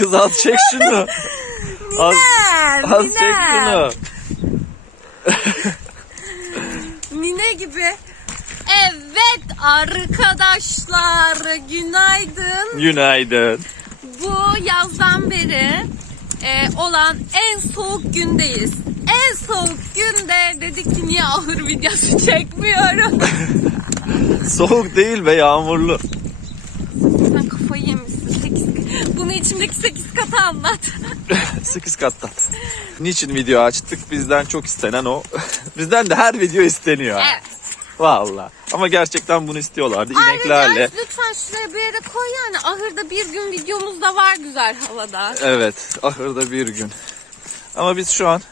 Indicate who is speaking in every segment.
Speaker 1: Kız az çek şunu. Az,
Speaker 2: Miner,
Speaker 1: az çek şunu.
Speaker 2: Mine gibi. Evet arkadaşlar günaydın.
Speaker 1: Günaydın.
Speaker 2: Bu yazdan beri e, olan en soğuk gündeyiz. En soğuk günde dedik ki niye ahır videosu çekmiyorum.
Speaker 1: Soğuk değil be yağmurlu.
Speaker 2: Sen kafayı yemişsin. Sekiz, bunu içimdeki 8 katı anlat.
Speaker 1: 8 kattan. Niçin video açtık? Bizden çok istenen o. Bizden de her video isteniyor.
Speaker 2: Evet.
Speaker 1: Valla. Ama gerçekten bunu istiyorlardı.
Speaker 2: Ayrıca
Speaker 1: İneklerle.
Speaker 2: lütfen şuraya bir yere koy yani. Ahırda bir gün videomuz da var güzel havada.
Speaker 1: Evet. Ahırda bir gün. Ama biz şu an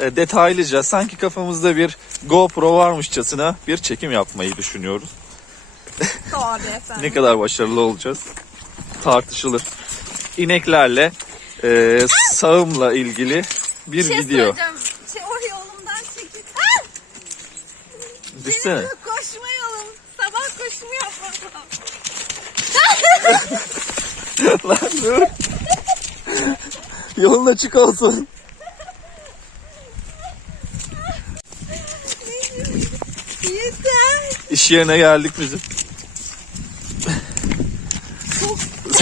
Speaker 1: e, detaylıca sanki kafamızda bir GoPro varmışçasına bir çekim yapmayı düşünüyoruz.
Speaker 2: Doğru efendim.
Speaker 1: Ne kadar başarılı olacağız tartışılır. İneklerle e, sağımla ilgili bir
Speaker 2: şey
Speaker 1: video.
Speaker 2: söyleyeceğim. Şey, o yolumdan çekil. Ah!
Speaker 1: Düşsene.
Speaker 2: Benim koşma yolum. Sabah koşumu yapmadım.
Speaker 1: Lan dur. Yolun açık olsun.
Speaker 2: Yeter.
Speaker 1: İş yerine geldik bizim.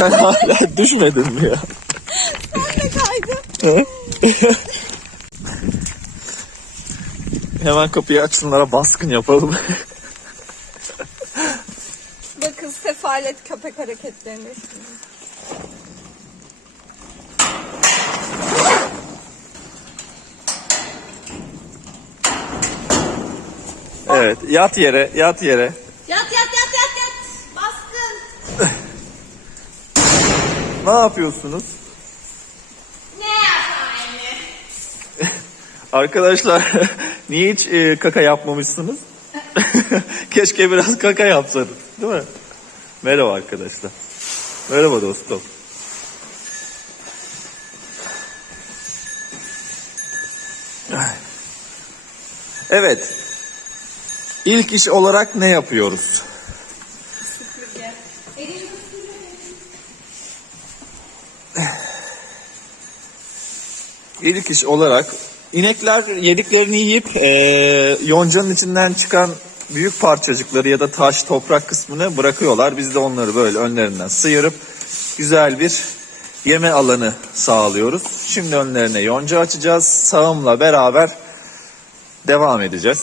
Speaker 1: Sen hala düşmedin mi ya?
Speaker 2: Ben de kaydım.
Speaker 1: Hemen kapıyı aç şunlara baskın yapalım.
Speaker 2: Bakın sefalet köpek hareketlerini.
Speaker 1: evet yat yere yat yere.
Speaker 2: Yat yat yat yat yat. Baskın.
Speaker 1: Ne yapıyorsunuz?
Speaker 2: Ne yapayım?
Speaker 1: Arkadaşlar niye hiç e, kaka yapmamışsınız? Keşke biraz kaka yapsanız değil mi? Merhaba arkadaşlar. Merhaba dostum. Evet. İlk iş olarak ne yapıyoruz? İlk iş olarak inekler yediklerini yiyip eee, yoncanın içinden çıkan büyük parçacıkları ya da taş toprak kısmını bırakıyorlar. Biz de onları böyle önlerinden sıyırıp güzel bir yeme alanı sağlıyoruz. Şimdi önlerine yonca açacağız. Sağımla beraber devam edeceğiz.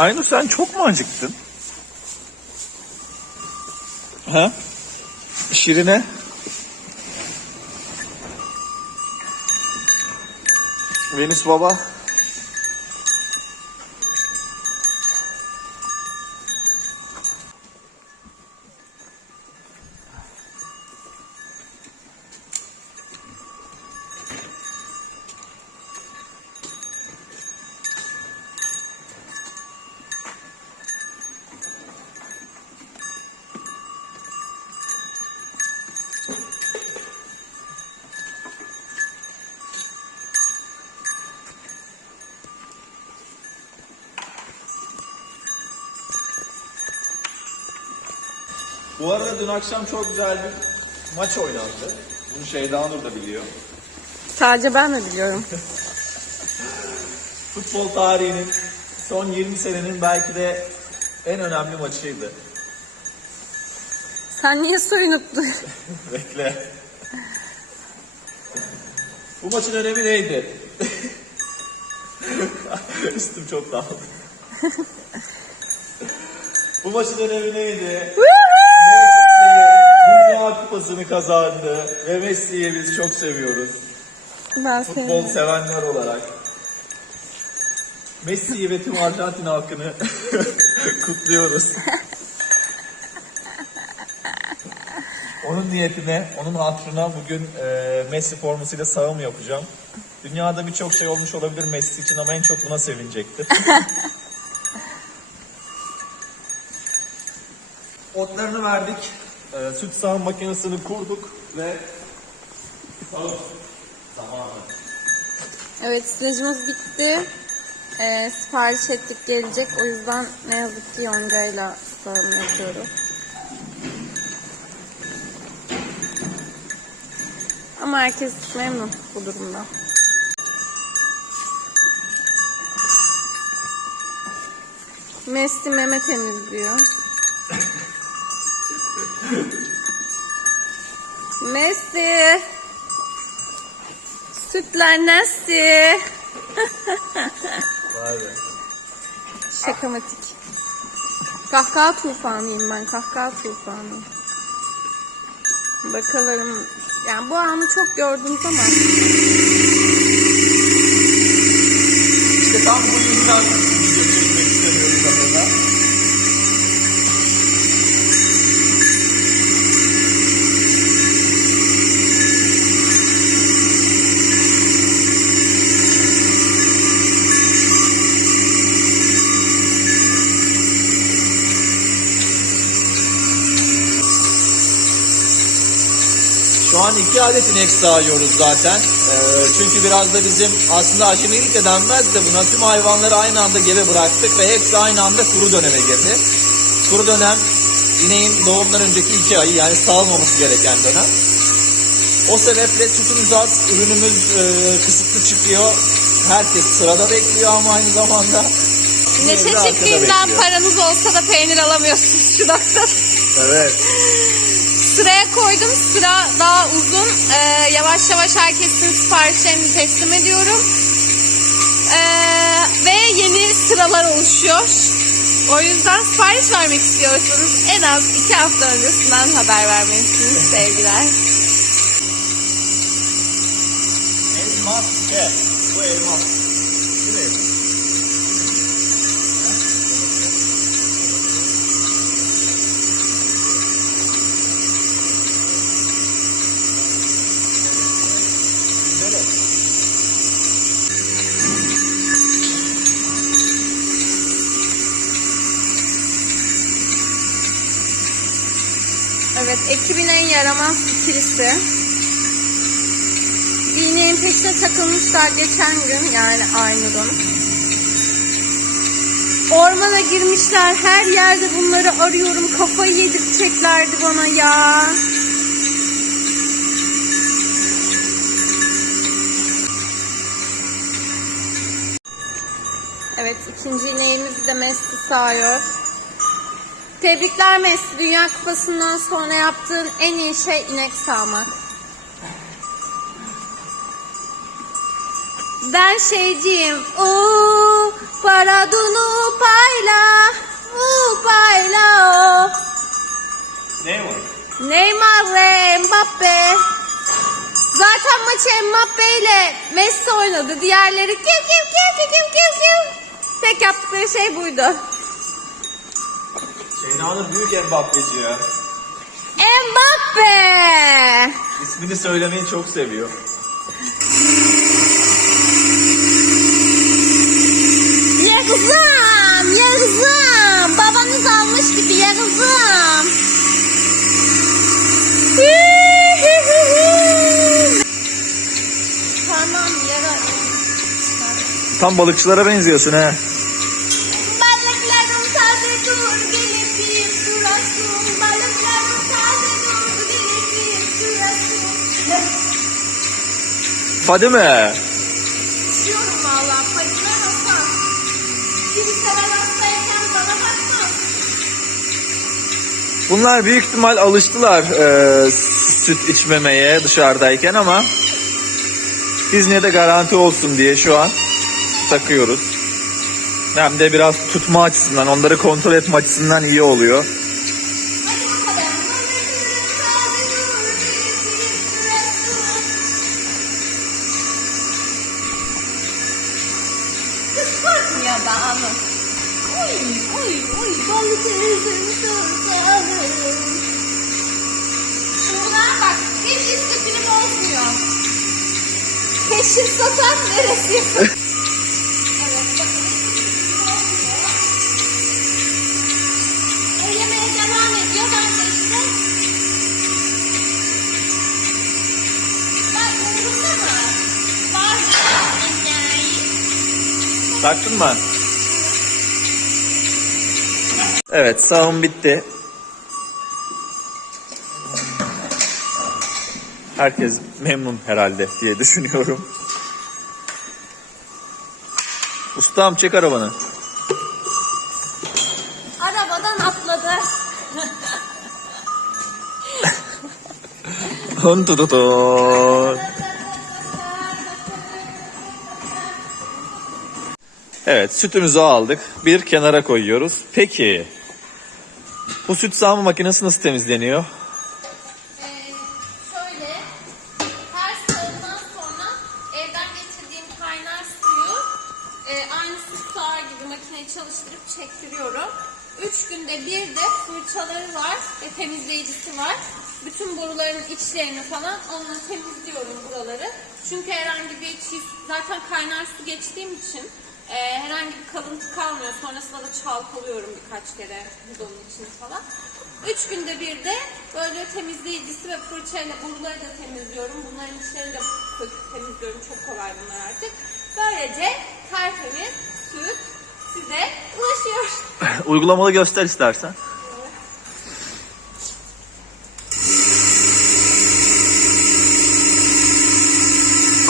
Speaker 1: Aynur sen çok mu acıktın? Ha? Şirine? Venüs baba? Bu arada dün akşam çok güzel bir maç oynandı. Bunu Şeyda Nur da biliyor.
Speaker 2: Sadece ben mi biliyorum?
Speaker 1: Futbol tarihinin son 20 senenin belki de en önemli maçıydı.
Speaker 2: Sen niye soyunuttun?
Speaker 1: Bekle. Bu maçın önemi neydi? Üstüm çok dağıldı. Bu maçın önemi neydi? Dünya Kupası'nı kazandı ve Messi'yi biz çok seviyoruz.
Speaker 2: Ben
Speaker 1: Futbol
Speaker 2: seni.
Speaker 1: sevenler olarak. Messi'yi ve tüm Arjantin halkını kutluyoruz. Onun niyetine, onun hatırına bugün e, Messi formasıyla sağım yapacağım. Dünyada birçok şey olmuş olabilir Messi için ama en çok buna sevinecektir. Otlarını verdik. Ee, süt sağım makinesini kurduk ve
Speaker 2: Evet stajımız bitti. Ee, sipariş ettik gelecek. O yüzden ne yazık ki yoncayla sağım yapıyoruz. Ama herkes memnun bu durumda. Messi meme temizliyor. Messi. Sütler?
Speaker 1: Vay be.
Speaker 2: Şakamatik. Kahkaha tufanıyım ben. Kahkaha tufanı. Bakalım. Yani bu anı çok gördünüz ama
Speaker 1: İşte tam bu yüzden video çekmek istemiyoruz arada. Şu an iki adet inek sağıyoruz zaten. Ee, çünkü biraz da bizim aslında acemilik de denmez de buna tüm hayvanları aynı anda gebe bıraktık ve hepsi aynı anda kuru döneme girdi. Kuru dönem ineğin doğumdan önceki iki ayı yani sağılmaması gereken dönem. O sebeple sütümüz az, ürünümüz e, kısıtlı çıkıyor. Herkes sırada bekliyor ama aynı zamanda
Speaker 2: neşe çiftliğinden paranız olsa da peynir alamıyorsunuz şu noktada.
Speaker 1: Evet.
Speaker 2: Sıraya koydum. Sıra daha uzun. Ee, yavaş yavaş herkesin siparişlerini teslim ediyorum. Ee, ve yeni sıralar oluşuyor. O yüzden sipariş vermek istiyorsanız en az iki hafta öncesinden haber vermelisiniz sevgiler.
Speaker 1: Elmas. Bu elmas.
Speaker 2: Ekibin en yaramaz ikilisi. İğnenin peşine takılmışlar geçen gün yani Aynur'un. Ormana girmişler, her yerde bunları arıyorum. Kafayı yedirteceklerdi bana ya. Evet, ikinci ineğimiz de Messi sağıyor. Tebrikler Messi. Dünya Kupası'ndan sonra yaptığın en iyi şey inek sağmak. Ben şeyciyim. Uuu paradunu payla. Uuu payla o.
Speaker 1: Ne var?
Speaker 2: Neymar ve Mbappe. Zaten maçı Mbappe ile Messi oynadı. Diğerleri kim kim kim kim kim kim kim. Tek yaptıkları şey buydu.
Speaker 1: Şeyna'nın büyük Mbappe'ci ya.
Speaker 2: Mbappe.
Speaker 1: İsmini söylemeyi çok seviyor.
Speaker 2: Yağızım, yağızım. Babanız almış gibi yağızım. tamam yara.
Speaker 1: Tam balıkçılara benziyorsun he. Fadime.
Speaker 2: Diyorum valla Fadime hasta. Kimse ben hastayken bana bakmaz.
Speaker 1: Bunlar büyük ihtimal alıştılar e, süt içmemeye dışarıdayken ama biz yine de garanti olsun diye şu an takıyoruz. Hem de biraz tutma açısından, onları kontrol etme açısından iyi oluyor.
Speaker 2: Korkmuyor anı. Uy uy uy balık üzüm sarsarım. Şuna bak hiç istifini bozmuyor. Peşin satan neresi?
Speaker 1: Taktın mı? Evet sağım bitti. Herkes memnun herhalde diye düşünüyorum. Ustam çek arabanı.
Speaker 2: Arabadan atladı.
Speaker 1: Hın Evet sütümüzü aldık. Bir kenara koyuyoruz. Peki bu süt sağma makinesi nasıl temizleniyor?
Speaker 2: Kalmıyor. Sonrasında da çalkalıyorum birkaç kere bidonun içini falan. Üç günde bir de böyle temizleyicisi ve fırçayla boruları da temizliyorum. Bunların içlerini de temizliyorum. Çok kolay bunlar artık. Böylece tertemiz süt size ulaşıyor.
Speaker 1: Uygulamalı göster istersen.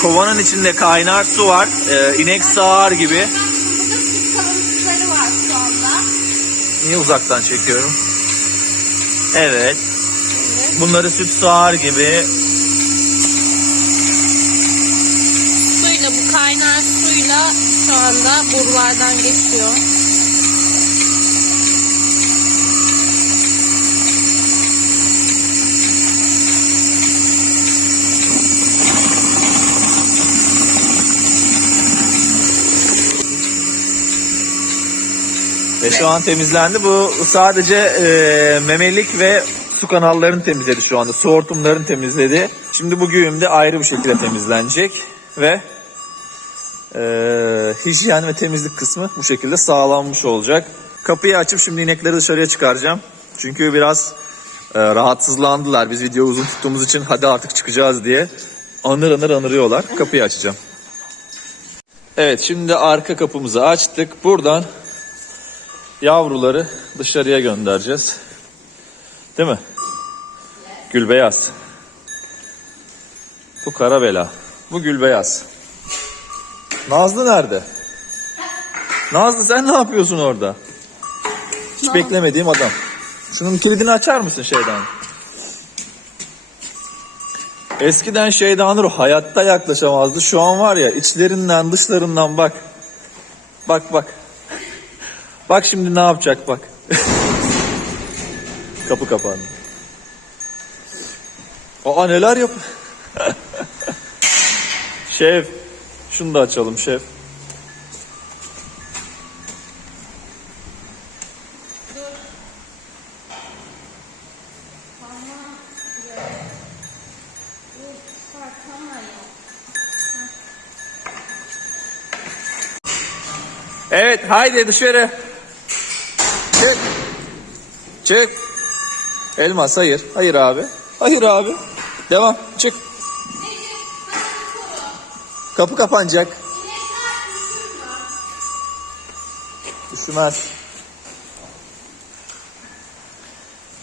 Speaker 1: Kovanın içinde kaynar su var. Ee, inek sağar gibi. Niye uzaktan çekiyorum? Evet. Bunları süt sağar gibi
Speaker 2: Suyla bu kaynar suyla şu anda borulardan geçiyor.
Speaker 1: Ve şu an temizlendi. Bu sadece e, memelik ve su kanallarını temizledi şu anda. Su hortumlarını temizledi. Şimdi bu güğüm de ayrı bir şekilde temizlenecek ve e, hijyen ve temizlik kısmı bu şekilde sağlanmış olacak. Kapıyı açıp şimdi inekleri dışarıya çıkaracağım. Çünkü biraz e, rahatsızlandılar. Biz video uzun tuttuğumuz için hadi artık çıkacağız diye anır anır anırıyorlar. Kapıyı açacağım. Evet şimdi arka kapımızı açtık. Buradan yavruları dışarıya göndereceğiz. Değil mi? Gülbeyaz. Bu kara bela. Bu Gülbeyaz. Nazlı nerede? Nazlı sen ne yapıyorsun orada? Hiç beklemediğim adam. Şunun kilidini açar mısın şeyden? Eskiden Şeyda Nur hayatta yaklaşamazdı. Şu an var ya içlerinden dışlarından bak. Bak bak. Bak şimdi ne yapacak bak. Kapı kapandı. Aa neler yap? şef. Şunu da açalım şef. Evet haydi dışarı. Çık. Elmas hayır. Hayır abi. Hayır abi. Devam. Çık. Kapı kapanacak. Üşümez.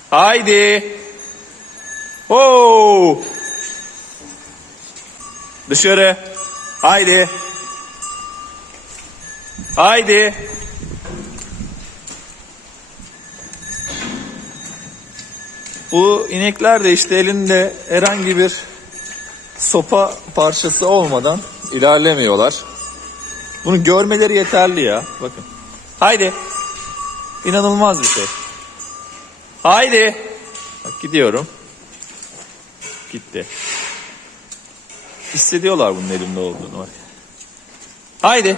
Speaker 1: Haydi. Oo. Dışarı. Haydi. Haydi. Bu inekler de işte elinde herhangi bir sopa parçası olmadan ilerlemiyorlar. Bunu görmeleri yeterli ya. Bakın. Haydi. İnanılmaz bir şey. Haydi. Bak gidiyorum. Gitti. Hissediyorlar bunun elimde olduğunu bak. Haydi.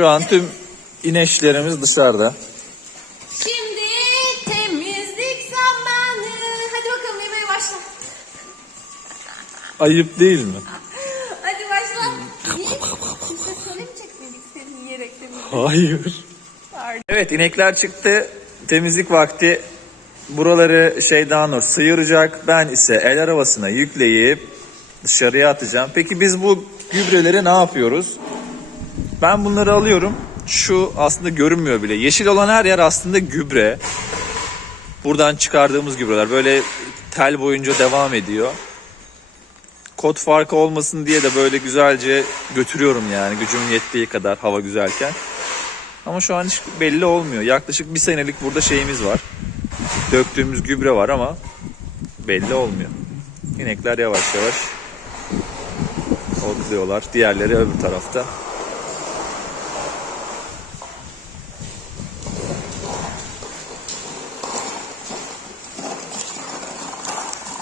Speaker 1: Şu an tüm ineçlerimiz dışarıda.
Speaker 2: Şimdi temizlik zamanı. Hadi bakalım yemeğe başla.
Speaker 1: Ayıp değil mi?
Speaker 2: Hadi başla. Niye? Söylemeyecek seni yiyerek?
Speaker 1: Hayır.
Speaker 2: Pardon.
Speaker 1: Evet inekler çıktı. Temizlik vakti. Buraları Şeydanur sıyıracak. Ben ise el arabasına yükleyip dışarıya atacağım. Peki biz bu gübreleri ne yapıyoruz? Ben bunları alıyorum. Şu aslında görünmüyor bile. Yeşil olan her yer aslında gübre. Buradan çıkardığımız gübreler. Böyle tel boyunca devam ediyor. Kod farkı olmasın diye de böyle güzelce götürüyorum yani gücümün yettiği kadar hava güzelken. Ama şu an hiç belli olmuyor. Yaklaşık bir senelik burada şeyimiz var. Döktüğümüz gübre var ama belli olmuyor. İnekler yavaş yavaş otluyorlar. Diğerleri öbür tarafta.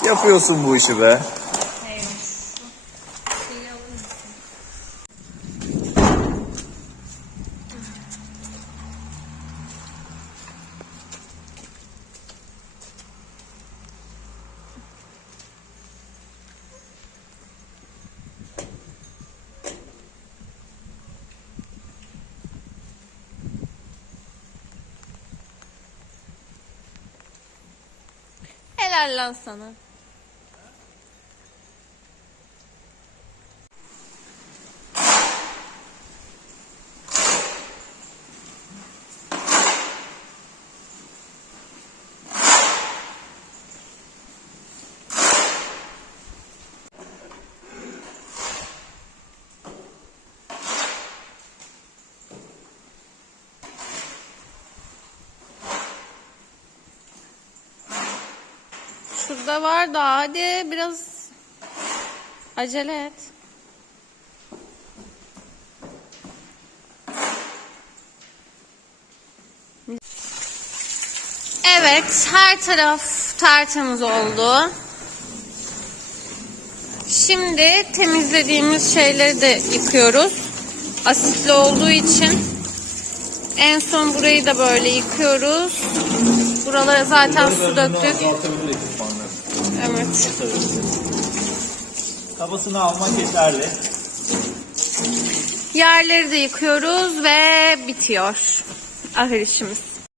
Speaker 1: Yapıyorsun bu işi be.
Speaker 2: Helal lan sana. Şurada var da hadi biraz acele et. Evet, her taraf tertemiz oldu. Şimdi temizlediğimiz şeyleri de yıkıyoruz. Asitli olduğu için en son burayı da böyle yıkıyoruz. Buralara zaten su döktük. Evet.
Speaker 1: Kabasını almak yeterli.
Speaker 2: Yerleri de yıkıyoruz ve bitiyor ahır işimiz.